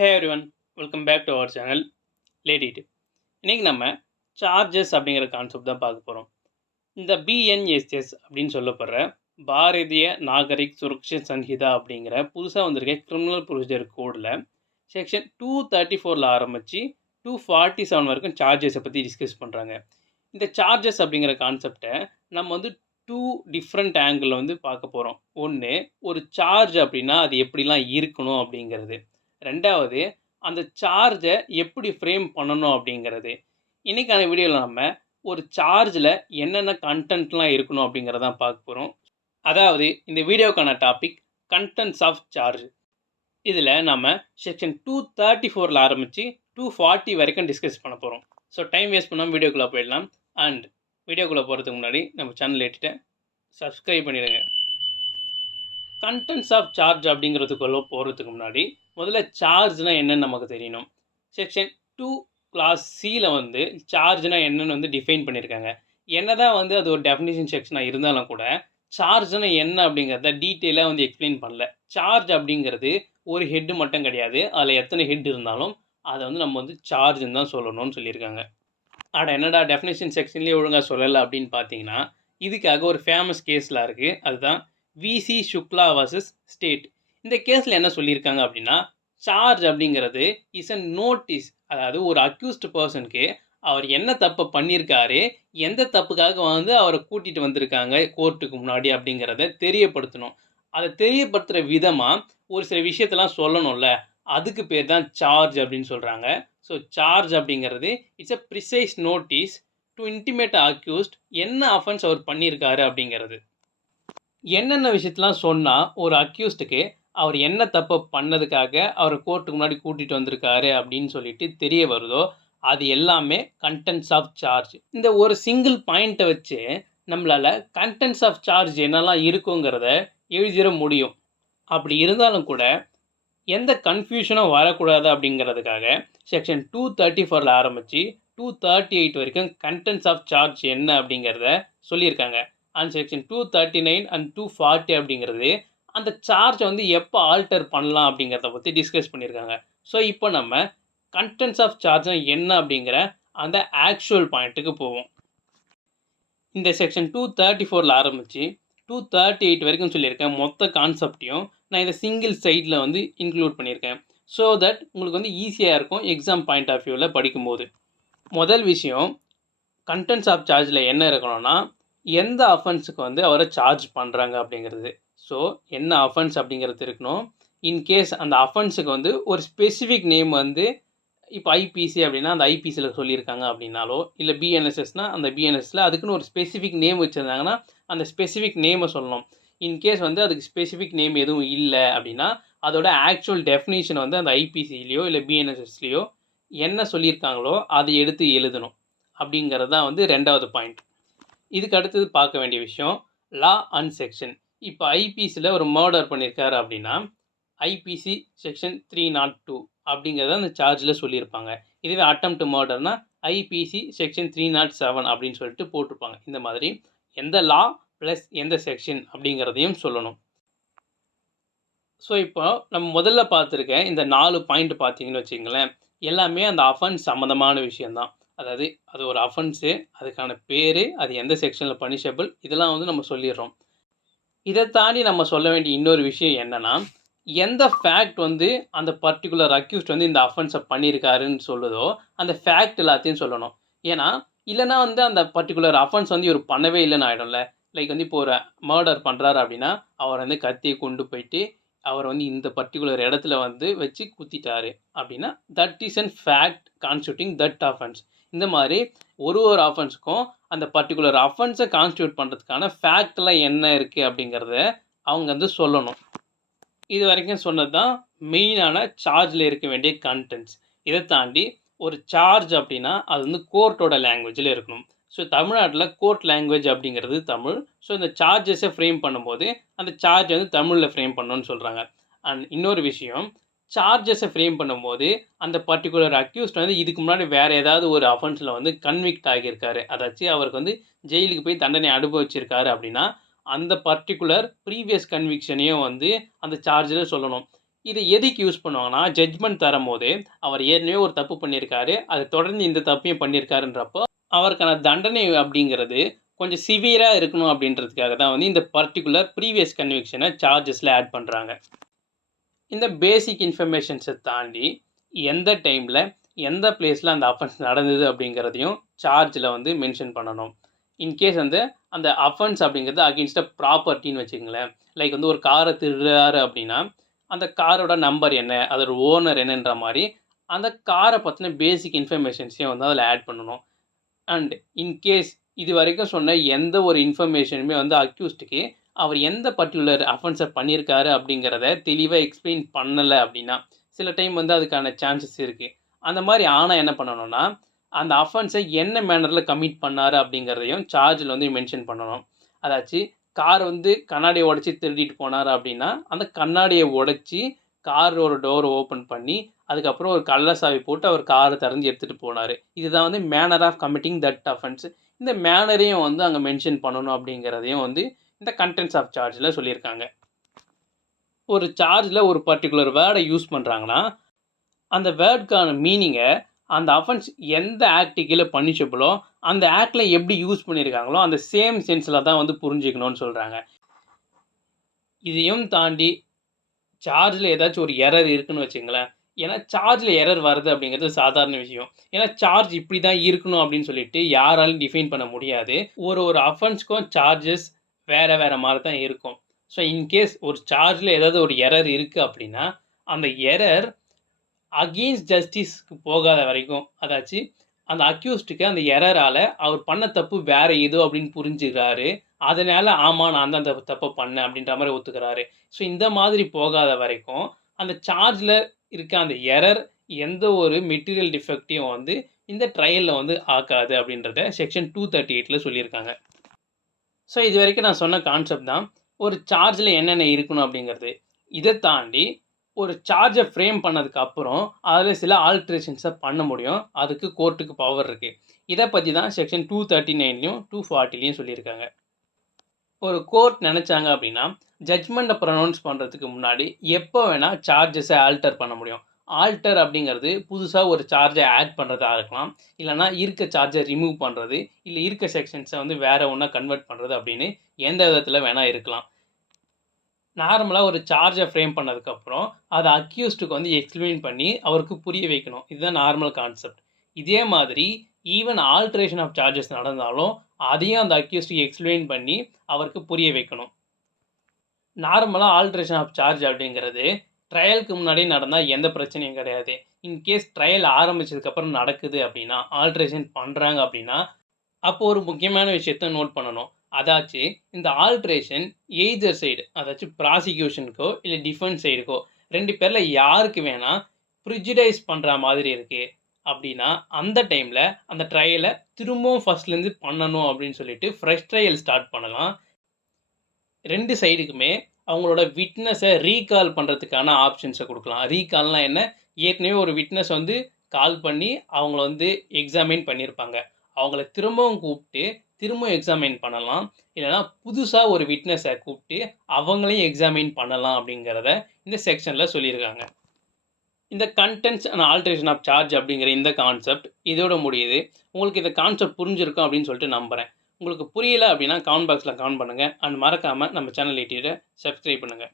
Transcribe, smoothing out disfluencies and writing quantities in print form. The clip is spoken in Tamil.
Hey everyone, welcome back to our channel Lady T. இன்றைக்கி நம்ம சார்ஜஸ் அப்படிங்கிற கான்செப்ட் தான் பார்க்க போகிறோம். இந்த பிஎன்எஸ்எஸ் அப்படின்னு சொல்லப்படுற பாரதிய நாகரிக் சுரக்ஷா சன்ஹிதா அப்படிங்கிற புதுசாக வந்திருக்க கிரிமினல் ப்ரொசீஜர் கோடில் செக்ஷன் 234 ஆரம்பித்து 247 வரைக்கும் சார்ஜஸை பற்றி டிஸ்கஸ் பண்ணுறாங்க. இந்த சார்ஜஸ் அப்படிங்கிற கான்செப்டை நம்ம வந்து 2 டிஃப்ரெண்ட் ஆங்கிளில் வந்து பார்க்க போகிறோம். ஒன்று, ஒரு சார்ஜ் அப்படின்னா அது எப்படிலாம் இருக்கணும் அப்படிங்கிறது. ரெண்டாவது, அந்த சார்ஜை எப்படி ஃப்ரேம் பண்ணணும் அப்படிங்கிறது. இன்றைக்கான வீடியோவில் நம்ம ஒரு சார்ஜில் என்னென்ன கண்டென்ட்லாம் இருக்கணும் அப்படிங்கிறதான் பார்க்க போகிறோம். அதாவது இந்த வீடியோக்கான டாபிக் கண்டென்ட்ஸ் ஆஃப் சார்ஜ். இதில் நம்ம செக்ஷன் 234 ஆரம்பித்து 240 வரைக்கும் டிஸ்கஸ் பண்ண போகிறோம். ஸோ டைம் வேஸ்ட் பண்ணாமல் வீடியோக்குள்ளே போயிடலாம். அண்ட் வீடியோக்குள்ளே போகிறதுக்கு முன்னாடி நம்ம சேனல் ஏற்றிட்டு சப்ஸ்கிரைப் பண்ணிடுங்க. கண்டென்ட்ஸ் ஆஃப் சார்ஜ் அப்படிங்கிறதுக்குள்ளே போகிறதுக்கு முன்னாடி முதல்ல சார்ஜ்னால் என்னென்னு நமக்கு தெரியணும். செக்ஷன் 2 கிளாஸ் சியில் வந்து சார்ஜ்னால் என்னென்னு வந்து டிஃபைன் பண்ணியிருக்காங்க. என்ன தான் வந்து அது ஒரு டெஃபினிஷன் செக்ஷனாக இருந்தாலும் கூட சார்ஜ்னால் என்ன அப்படிங்கிறத டீட்டெயிலாக வந்து எக்ஸ்பிளைன் பண்ணல. சார்ஜ் அப்படிங்கிறது ஒரு ஹெட்டு மட்டும் கிடையாது. அதில் எத்தனை ஹெட் இருந்தாலும் அதை வந்து நம்ம வந்து சார்ஜுன்னு தான் சொல்லணும்னு சொல்லியிருக்காங்க. என்னடா டெஃபினிஷன் செக்ஷன்லேயே ஒழுங்காக சொல்லலை அப்படின்னு பார்த்தீங்கன்னா, இதுக்காக ஒரு ஃபேமஸ் கேஸில் இருக்குது. அதுதான் விசி சுக்லா வர்சஸ் ஸ்டேட். இந்த கேஸில் என்ன சொல்லியிருக்காங்க அப்படின்னா, சார்ஜ் அப்படிங்கிறது இஸ் அ நோட்டீஸ். அதாவது ஒரு அக்யூஸ்டு பர்சனுக்கு அவர் என்ன தப்பு பண்ணியிருக்காரு, எந்த தப்புக்காக வந்து அவரை கூட்டிகிட்டு வந்திருக்காங்க கோர்ட்டுக்கு முன்னாடி அப்படிங்கிறத தெரியப்படுத்தணும். அதை தெரியப்படுத்துகிற விதமாக ஒரு சில விஷயத்தெல்லாம் சொல்லணும்ல, அதுக்கு பேர் தான் சார்ஜ் அப்படின்னு சொல்கிறாங்க. ஸோ சார்ஜ் அப்படிங்கிறது it's a precise notice to intimate accused என்ன அஃபென்ஸ் அவர் பண்ணியிருக்காரு அப்படிங்கிறது. என்னென்ன விஷயத்தெலாம் சொன்னால் ஒரு அக்யூஸ்டுக்கு அவர் என்ன தப்பு பண்ணதுக்காக அவர் கோர்ட்டுக்கு முன்னாடி கூட்டிகிட்டு வந்திருக்காரு அப்படின்னு சொல்லிட்டு தெரிய வருதோ அது எல்லாமே கண்டென்ட்ஸ் ஆஃப் சார்ஜ். இந்த ஒரு சிங்கிள் பாயிண்ட்டை வச்சு நம்மளால் கண்டென்ட்ஸ் ஆஃப் சார்ஜ் என்னெல்லாம் இருக்குங்கிறத எழுதிட முடியும். அப்படி இருந்தாலும் கூட எந்த கன்ஃபியூஷனும் வரக்கூடாது அப்படிங்கிறதுக்காக செக்ஷன் 234 ஆரம்பித்து 238 வரைக்கும் கண்டென்ட்ஸ் ஆஃப் சார்ஜ் என்ன அப்படிங்கிறத சொல்லியிருக்காங்க. அண்ட் செக்ஷன் 239 அண்ட் 240 அப்படிங்கிறது அந்த சார்ஜை வந்து எப்போ ஆல்டர் பண்ணலாம் அப்படிங்கிறத பற்றி டிஸ்கஸ் பண்ணியிருக்காங்க. ஸோ இப்போ நம்ம கண்டென்ட்ஸ் ஆஃப் சார்ஜ் என்ன அப்படிங்கிற அந்த ஆக்சுவல் பாயிண்ட்டுக்கு போவோம். இந்த செக்ஷன் 234 ஆரம்பித்து 238 வரைக்கும் சொல்லியிருக்கேன். மொத்த கான்செப்டையும் நான் இதை சிங்கிள் சைடில் வந்து இன்க்ளூட் பண்ணியிருக்கேன். ஸோ தட் உங்களுக்கு வந்து ஈஸியாக இருக்கும் எக்ஸாம் பாயிண்ட் ஆஃப் வியூவில் படிக்கும்போது. முதல் விஷயம், கண்டென்ட்ஸ் ஆஃப் சார்ஜில் என்ன இருக்கணும்னா, எந்த அஃபென்ஸுக்கு வந்து அவரை சார்ஜ் பண்ணுறாங்க அப்படிங்கிறது. ஸோ என்ன அஃபென்ஸ் அப்படிங்கிறது இருக்கணும். இன்கேஸ் அந்த அஃபென்ஸுக்கு வந்து ஒரு ஸ்பெசிஃபிக் நேம் வந்து இப்போ ஐபிசி அப்படின்னா அந்த ஐபிசியில் சொல்லியிருக்காங்க அப்படின்னாலோ, இல்லை பிஎன்எஸ்எஸ்னால் அந்த பிஎன்எஸில் அதுக்குன்னு ஒரு ஸ்பெசிஃபிக் நேம் வச்சுருந்தாங்கன்னா அந்த ஸ்பெசிஃபிக் நேமை சொல்லணும். இன்கேஸ் வந்து அதுக்கு ஸ்பெசிஃபிக் நேம் எதுவும் இல்லை அப்படின்னா அதோட ஆக்சுவல் டெஃபினேஷன் வந்து அந்த ஐபிசிலேயோ இல்லை பிஎன்எஸ்எஸ்லேயோ என்ன சொல்லியிருக்காங்களோ அதை எடுத்து எழுதணும். அப்படிங்கிறது தான் வந்து ரெண்டாவது பாயிண்ட். இதுக்கு அடுத்தது பார்க்க வேண்டிய விஷயம் லா அண்ட் செக்ஷன். இப்போ ஐபிசியில் ஒரு மர்டர் பண்ணியிருக்காரு அப்படின்னா ஐபிசி செக்ஷன் 302 அப்படிங்கிறத அந்த சார்ஜில் சொல்லியிருப்பாங்க. இதுவே அட்டெம்ப்ட் மர்டர்னா ஐபிசி செக்ஷன் 307 அப்படின்னு சொல்லிட்டு போட்டிருப்பாங்க. இந்த மாதிரி எந்த லா ப்ளஸ் எந்த செக்ஷன் அப்படிங்கிறதையும் சொல்லணும். ஸோ இப்போ நம்ம முதல்ல பார்த்துருக்க இந்த 4 பாயிண்ட் பார்த்தீங்கன்னு வச்சுங்களேன், எல்லாமே அந்த அஃபென்ஸ் சம்மந்தமான விஷயந்தான். அதாவது அது ஒரு அஃபென்ஸு, அதுக்கான பேர், அது எந்த செக்ஷனில் பனிஷபிள், இதெல்லாம் வந்து நம்ம சொல்லிடுறோம். இதை தாண்டி நம்ம சொல்ல வேண்டிய இன்னொரு விஷயம் என்னென்னா, எந்த ஃபேக்ட் வந்து அந்த பர்டிகுலர் அக்யூஸ்ட் வந்து இந்த அஃபென்ஸை பண்ணியிருக்காருன்னு சொல்லுதோ அந்த ஃபேக்ட் எல்லாத்தையும் சொல்லணும். ஏன்னா இல்லைனா வந்து அந்த பர்டிகுலர் அஃபென்ஸ் வந்து இவர் பண்ணவே இல்லைன்னு ஆகிடும்ல. லைக் வந்து இப்போ ஒரு மர்டர் பண்ணுறாரு அப்படின்னா அவர் வந்து கத்தியை கொண்டு போயிட்டு அவர் வந்து இந்த பர்டிகுலர் இடத்துல வந்து வச்சு குத்திட்டாரு அப்படின்னா that is an fact constituting that offence. இந்த மாதிரி ஒரு அஃபென்ஸுக்கும் அந்த பர்டிகுலர் அஃபென்ஸை கான்ஸ்டியூட் பண்ணுறதுக்கான ஃபேக்ட்லாம் என்ன இருக்குது அப்படிங்கிறத அவங்க வந்து சொல்லணும். இது வரைக்கும் சொன்னது தான் மெயினான சார்ஜில் இருக்க வேண்டிய கண்டென்ட்ஸ். இதை தாண்டி ஒரு சார்ஜ் அப்படின்னா அது வந்து கோர்ட்டோட லாங்குவேஜில் இருக்கணும். ஸோ தமிழ்நாட்டில் கோர்ட் லாங்குவேஜ் அப்படிங்கிறது தமிழ். ஸோ இந்த சார்ஜஸை ஃப்ரேம் பண்ணும்போது அந்த சார்ஜ் வந்து தமிழில் ஃப்ரேம் பண்ணணும்னு சொல்கிறாங்க. அண்ட் இன்னொரு விஷயம், சார்ஜஸை ஃப்ரேம் பண்ணும்போது அந்த பர்டிகுலர் அக்யூஸ்ட் வந்து இதுக்கு முன்னாடி வேறு ஏதாவது ஒரு அஃபென்ஸில் வந்து கன்விக்ட் ஆகியிருக்காரு, அதாச்சும் அவருக்கு வந்து ஜெயிலுக்கு போய் தண்டனை அனுபவிச்சிருக்காரு அப்படின்னா அந்த பர்டிகுலர் ப்ரீவியஸ் கன்விக்ஷனையும் வந்து அந்த சார்ஜில் சொல்லணும். இதை எதுக்கு யூஸ் பண்ணுவாங்கன்னா, ஜட்ஜ்மெண்ட் தரும்போது, அவர் ஏற்கனவே ஒரு தப்பு பண்ணியிருக்காரு. அதை தொடர்ந்து இந்த தப்பையும் பண்ணியிருக்காருன்றப்போ, அவருக்கான தண்டனை அப்படிங்கிறது கொஞ்சம் சிவியரா இருக்கணும் அப்படின்றதுக்காக தான் வந்து இந்த பர்ட்டிகுலர் ப்ரீவியஸ் கன்விக்ஷனை சார்ஜஸ்ல ஆட் பண்றாங்க. இந்த பேசிக் இன்ஃபர்மேஷன்ஸை தாண்டி எந்த டைமில் எந்த பிளேஸில் அந்த அஃபென்ஸ் நடந்தது அப்படிங்கிறதையும் சார்ஜில் வந்து மென்ஷன் பண்ணணும். இன்கேஸ் வந்து அந்த அஃபென்ஸ் அப்படிங்கிறது அகெயின்ஸ்ட் ப்ராப்பர்ட்டின்னு வச்சுக்கங்களேன். லைக் வந்து ஒரு காரை திருடுறாரு அப்படின்னா அந்த காரோட நம்பர் என்ன, அதோட ஓனர் என்னன்ற மாதிரி அந்த காரை பற்றின பேசிக் இன்ஃபர்மேஷன்ஸையும் வந்து அதில் ஆட் பண்ணணும். அண்ட் இன்கேஸ் இது வரைக்கும் சொன்ன எந்த ஒரு இன்ஃபர்மேஷனுமே வந்து அக்யூஸ்டுக்கு அவர் எந்த பர்டிகுலர் அஃபென்ஸை பண்ணியிருக்காரு அப்படிங்கிறத தெளிவாக எக்ஸ்பிளைன் பண்ணலை அப்படின்னா சில டைம் வந்து அதுக்கான சான்சஸ் இருக்குது. அந்த மாதிரி ஆனால் என்ன பண்ணணும்னா அந்த அஃபென்ஸை என்ன மேனரில் கமிட் பண்ணார் அப்படிங்கிறதையும் சார்ஜில் வந்து மென்ஷன் பண்ணணும். அதாச்சு கார் வந்து கண்ணாடியை உடச்சி திருடிட்டு போனார் அப்படின்னா அந்த கண்ணாடியை உடச்சி காரோட டோரை ஓப்பன் பண்ணி அதுக்கப்புறம் ஒரு கள்ள சாவி போட்டு அவர் காரை திறந்து எடுத்துகிட்டு போனார். இதுதான் வந்து manner of committing that offence. இந்த மேனரையும் வந்து அங்கே மென்ஷன் பண்ணணும் அப்படிங்கிறதையும் வந்து இந்த கண்டென்ட்ஸ் ஆஃப் சார்ஜில் சொல்லியிருக்காங்க. ஒரு சார்ஜில் ஒரு பர்டிகுலர் வேர்டை யூஸ் பண்ணுறாங்கன்னா அந்த வேர்டுக்கான மீனிங்கை அந்த அஃபென்ஸ் எந்த ஆக்ட் கீழே பனிஷபிளோ அந்த ஆக்டில் எப்படி யூஸ் பண்ணியிருக்காங்களோ அந்த சேம் சென்ஸில் தான் வந்து புரிஞ்சுக்கணும்னு சொல்கிறாங்க. இதையும் தாண்டி சார்ஜில் ஏதாச்சும் ஒரு எரர் இருக்குன்னு வச்சுங்களேன். ஏன்னா சார்ஜில் எரர் வருது அப்படிங்கிறது சாதாரண விஷயம். ஏன்னா சார்ஜ் இப்படி தான் இருக்கணும் அப்படின்னு சொல்லிட்டு யாராலும் டிஃபைன் பண்ண முடியாது. ஒரு அஃபென்ஸ்க்கும் சார்ஜஸ் வேறு வேறு மாதிரி தான் இருக்கும். ஸோ இன்கேஸ் ஒரு சார்ஜில் ஏதாவது ஒரு எரர் இருக்குது அப்படின்னா அந்த எரர் அகெயின்ஸ்ட் ஜஸ்டிஸ்க்கு போகாத வரைக்கும், அதாச்சு அந்த அக்யூஸ்டுக்கு அந்த எரரால் அவர் பண்ண தப்பு வேறு ஏதோ அப்படின்னு புரிஞ்சுக்கிறாரு. அதனால் ஆமாம் நான் தான் அந்த தப்பை பண்ணேன் அப்படின்ற மாதிரி ஒத்துக்கிறாரு. ஸோ இந்த மாதிரி போகாத வரைக்கும் அந்த சார்ஜில் இருக்க அந்த எரர் எந்த ஒரு மெட்டீரியல் டிஃபெக்டையும் வந்து இந்த ட்ரையலில் வந்து ஆக்காது அப்படின்றத செக்ஷன் 238 சொல்லியிருக்காங்க. ஸோ இது வரைக்கும் நான் சொன்ன கான்செப்ட் தான் ஒரு சார்ஜில் என்னென்ன இருக்கணும் அப்படிங்கிறது. இதை தாண்டி ஒரு சார்ஜை ஃப்ரேம் பண்ணதுக்கு அப்புறம் அதில் சில ஆல்ட்ரேஷன்ஸை பண்ண முடியும். அதுக்கு கோர்ட்டுக்கு பவர் இருக்குது. இதை பற்றி தான் செக்ஷன் 239 240 சொல்லியிருக்காங்க. ஒரு கோர்ட் நினச்சாங்க அப்படின்னா ஜட்ஜ்மெண்ட்டை ப்ரொனவுன்ஸ் பண்ணுறதுக்கு முன்னாடி எப்போ வேணால் சார்ஜஸை ஆல்டர் பண்ண முடியும். ஆல்டர் அப்படிங்கிறது புதுசாக ஒரு சார்ஜை ஆட் பண்ணுறதா இருக்கலாம், இல்லைனா இருக்க சார்ஜை ரிமூவ் பண்ணுறது, இல்லை இருக்க செக்ஷன்ஸை வந்து வேறு ஒன்றா கன்வெர்ட் பண்ணுறது அப்படின்னு எந்த விதத்தில் வேணால் இருக்கலாம். நார்மலாக ஒரு சார்ஜை ஃப்ரேம் பண்ணதுக்கப்புறம் அதை அக்யூஸ்டுக்கு வந்து எக்ஸ்பிளைன் பண்ணி அவருக்கு புரிய வைக்கணும். இதுதான் நார்மல் கான்செப்ட். இதே மாதிரி ஈவன் ஆல்ட்ரேஷன் ஆஃப் சார்ஜஸ் நடந்தாலும் அதையும் அந்த அக்யூஸ்டுக்கு எக்ஸ்பிளைன் பண்ணி அவருக்கு புரிய வைக்கணும். நார்மலாக ஆல்ட்ரேஷன் ஆஃப் சார்ஜ் அப்படிங்கிறது ட்ரையலுக்கு முன்னாடி நடந்தால் எந்த பிரச்சனையும் கிடையாது. இன்கேஸ் ட்ரையல் ஆரம்பித்ததுக்கப்புறம் நடக்குது அப்படின்னா ஆல்ட்ரேஷன் பண்ணுறாங்க அப்படின்னா அப்போ ஒரு முக்கியமான விஷயத்த நோட் பண்ணணும். அதாச்சு இந்த ஆல்ட்ரேஷன் எய்தர் சைடு, அதாச்சும் ப்ராசிக்யூஷனுக்கோ இல்லை டிஃபென்ஸ் சைடுக்கோ 2 பேரில் யாருக்கு வேணால் ப்ரிஜுடைஸ் பண்ணுற மாதிரி இருக்குது அப்படின்னா அந்த டைமில் அந்த ட்ரையலை திரும்பவும் ஃபஸ்ட்லேருந்து பண்ணணும் அப்படின்னு சொல்லிட்டு ஃப்ரெஷ் ட்ரையல் ஸ்டார்ட் பண்ணலாம். 2 சைடுக்குமே அவங்களோட விட்னஸை ரீகால் பண்ணுறதுக்கான ஆப்ஷன்ஸை கொடுக்கலாம். ரீகால்னால் என்ன, ஏற்கனவே ஒரு விட்னஸ் வந்து கால் பண்ணி அவங்கள வந்து எக்ஸாமின் பண்ணியிருப்பாங்க, அவங்கள திரும்பவும் கூப்பிட்டு திரும்பவும் எக்ஸாமின் பண்ணலாம். இல்லைனா புதுசாக ஒரு விட்னஸை கூப்பிட்டு அவங்களையும் எக்ஸாமின் பண்ணலாம் அப்படிங்கிறத இந்த செக்ஷனில் சொல்லியிருக்காங்க. இந்த contents and alteration of charge அப்படிங்கிற இந்த கான்செப்ட் இதோட முடியுது. உங்களுக்கு இந்த கான்செப்ட் புரிஞ்சிருக்கும் அப்படின்னு சொல்லிட்டு நம்புகிறேன். உங்களுக்கு புரியல அப்படின்னா கமெண்ட் பாக்ஸில் கமெண்ட் பண்ணுங்கள். அண்ட் மறக்காமல் நம்ம சேனல் சப்ஸ்கிரைப் பண்ணுங்கள்.